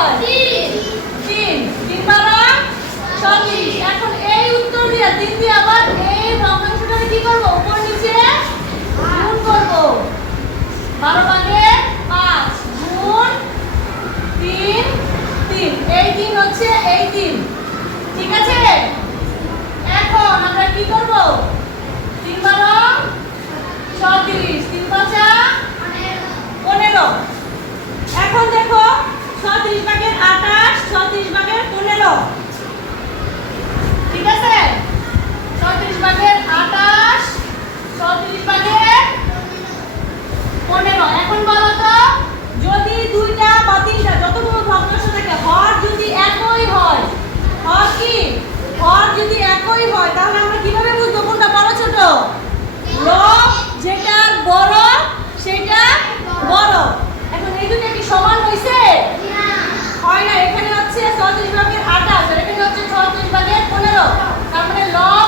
হয়? 3 3 12 36। এখন এই উত্তর দিয়ে 3 দিয়ে আবার এই ভগ্নাংশটাকে কি করব? উপর নিচে গুণ করব। 12 ভাগে 5 গুণ 3 3। এই 3 হচ্ছে এই 3। ঠিক আছে? এখন আমরা কি করব? 3 12 36 3 5 15। এখন দেখো 36 ভাগের 28 36 ভাগের 15। ঠিক আছে? 36 ভাগের 28 36 ভাগের 15। এখন বলো তো, যদি দুইটা বা তিনটা যতগুলো ভগ্নাংশ থাকে হর যদি একই হয়, হর কি? হর যদি একই হয় তাহলে আমরা কিভাবে বুঝবো কোনটা বড় ছোট? লব যেটা বড় সেটা বড়। এখন এই দুটো কি সমান হইছে? হয় না। এখানে হচ্ছে 36 ভাগের 28 আর এখানে হচ্ছে 36 ভাগের 15। তার মানে লব